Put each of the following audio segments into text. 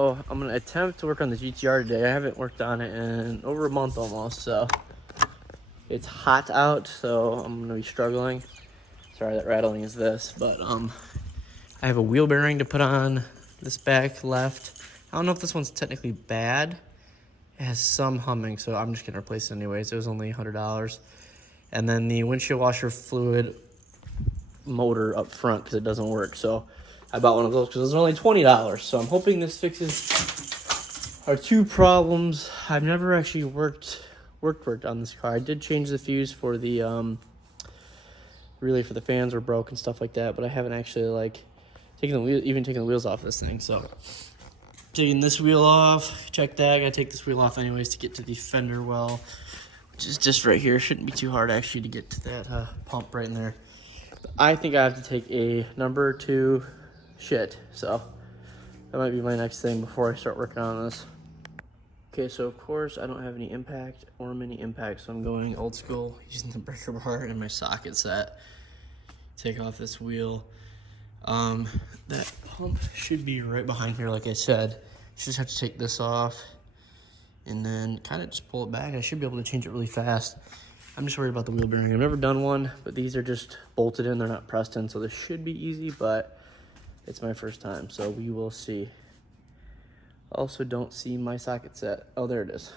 So I'm gonna attempt to work on the GTR today. I haven't worked on it in over a month almost, so it's hot out, so I'm gonna be struggling. Sorry that rattling is this, but I have a wheel bearing to put on this back left. I don't know if this one's technically bad. It has some humming, so I'm just gonna replace it anyways. It was only $100. And then the windshield washer fluid motor up front because it doesn't work, so I bought one of those because it was only $20. So I'm hoping this fixes our two problems. I've never actually worked on this car. I did change the fuse for the relay for the fans were broke and stuff like that, but I haven't actually taken the wheels off this thing. So taking this wheel off, check that. I gotta take this wheel off anyways to get to the fender well, which is just right here. Shouldn't be too hard actually to get to that pump right in there. But I think I have to take a number 2 shit, so that might be my next thing before I start working on this. Okay, so of course I don't have any impact or mini impact, so I'm going old school using the breaker bar and my socket set. Take off this wheel. That pump should be right behind here, like I said. Just have to take this off and then kind of just pull it back. I should be able to change it really fast. I'm just worried about the wheel bearing. I've never done one, but these are just bolted in, they're not pressed in, so this should be easy, but it's my first time, so we will see. Also don't see my socket set. Oh, there it is.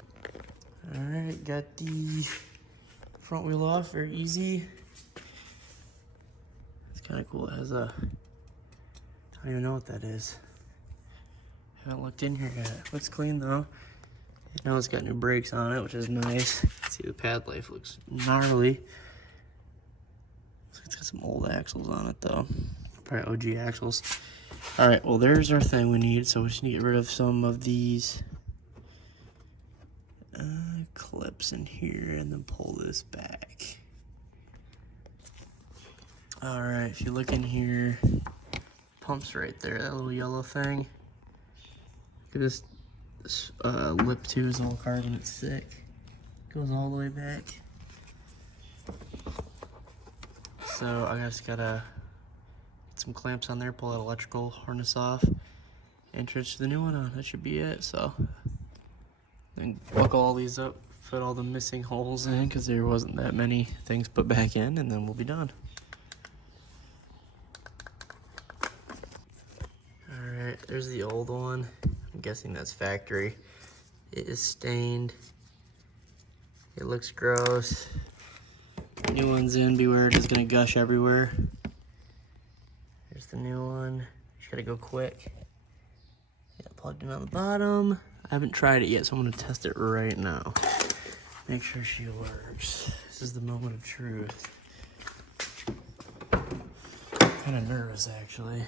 All right, got the front wheel off, very easy. It's kind of cool. It has a, I don't even know what that is. Haven't looked in here yet. Looks clean though. Now it's got new brakes on it, which is nice. See, the pad life looks gnarly. It's got some old axles on it though. Probably OG axles. All right, well, there's our thing we need. So we just need to get rid of some of these clips in here and then pull this back. All right, if you look in here, pump's right there, that little yellow thing. Look at this lip too is all carbon, it's thick. Goes all the way back. So I just gotta get some clamps on there, pull that electrical harness off, and transfer the new one on. That should be it. So then buckle all these up, fit all the missing holes in because there wasn't that many things put back in, and then we'll be done. Alright, there's the old one. I'm guessing that's factory. It is stained. It looks gross. New one's in. Beware, it is gonna gush everywhere. There's the new one. Just gotta go quick. Yeah, plugged in on the bottom. I haven't tried it yet, so I'm gonna test it right now. Make sure she works. This is the moment of truth. Kind of nervous, actually.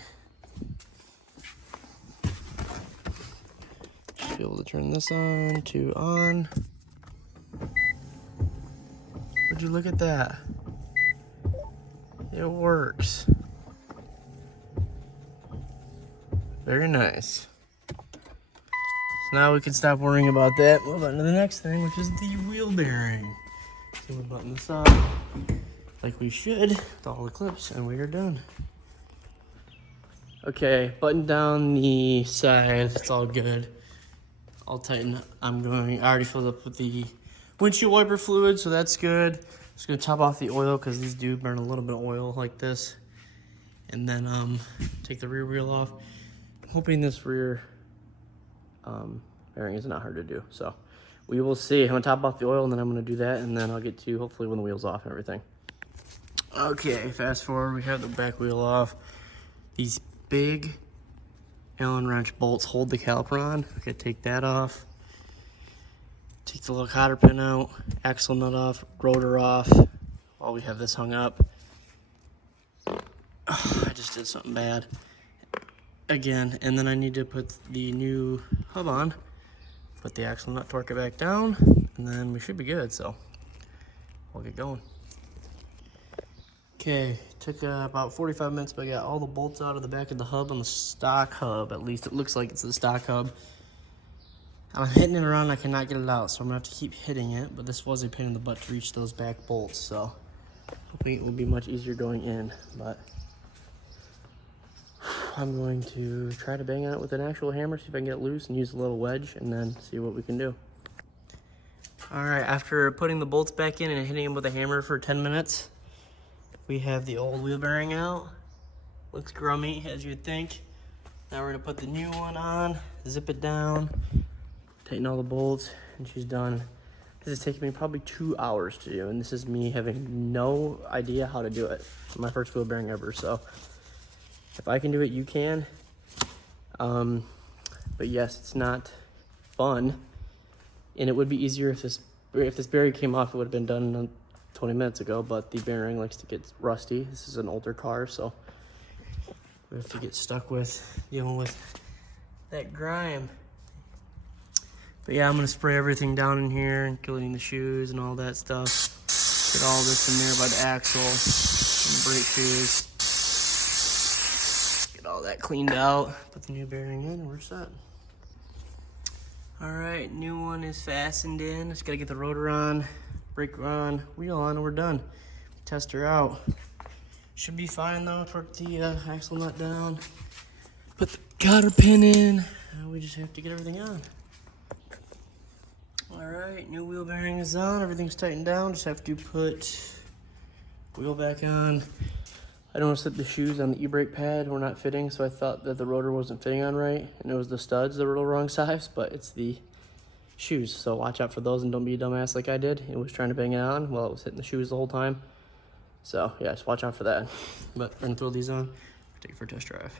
Should be able to turn this on to on. Would you look at that? It works. Very nice. So now we can stop worrying about that. Move on to the next thing, which is the wheel bearing. So we button this up like we should with all the clips, and we are done. Okay, button down the side. It's all good. I'll tighten. I already filled up with the windshield wiper fluid, so that's good. Just gonna top off the oil because these do burn a little bit of oil like this. And then take the rear wheel off. I'm hoping this rear bearing is not hard to do. So we will see. I'm gonna top off the oil and then I'm gonna do that, and then I'll get to hopefully when the wheel's off and everything. Okay, fast forward, we have the back wheel off. These big Allen wrench bolts hold the caliper on. I gotta take that off. Take the little cotter pin out, axle nut off, rotor off, while we have this hung up. Oh, I just did something bad. Again, and then I need to put the new hub on, put the axle nut, torque it back down, and then we should be good, so we'll get going. Okay, took about 45 minutes, but I got all the bolts out of the back of the hub on the stock hub. At least it looks like it's the stock hub. I'm hitting it around, I cannot get it out, so I'm gonna have to keep hitting it, but this was a pain in the butt to reach those back bolts, so hopefully it will be much easier going in, but I'm going to try to bang on it with an actual hammer, see if I can get it loose and use a little wedge, and then see what we can do. All right, after putting the bolts back in and hitting them with a hammer for 10 minutes, we have the old wheel bearing out. Looks grummy, as you'd think. Now we're gonna put the new one on, zip it down, tighten all the bolts, and she's done. This is taking me probably 2 hours to do, and this is me having no idea how to do it. My first wheel bearing ever, so if I can do it, you can. But yes, it's not fun, and it would be easier if this bearing came off. It would have been done 20 minutes ago, but the bearing likes to get rusty. This is an older car, so we have to get stuck with dealing with that grime. But yeah, I'm gonna spray everything down in here, including the shoes and all that stuff. Get all this in there by the axle and the brake shoes. Get all that cleaned out. Put the new bearing in and we're set. All right, new one is fastened in. Just gotta get the rotor on, brake on, wheel on, and we're done. Test her out. Should be fine though. Torque the axle nut down. Put the cotter pin in. Now we just have to get everything on. All right, new wheel bearing is on. Everything's tightened down. Just have to put wheel back on. I noticed that the shoes on the e-brake pad were not fitting, so I thought that the rotor wasn't fitting on right, and it was the studs that were the wrong size, but it's the shoes. So watch out for those and don't be a dumbass like I did. It was trying to bang it on while it was hitting the shoes the whole time. So yeah, just watch out for that. But we're gonna throw these on, take it for a test drive.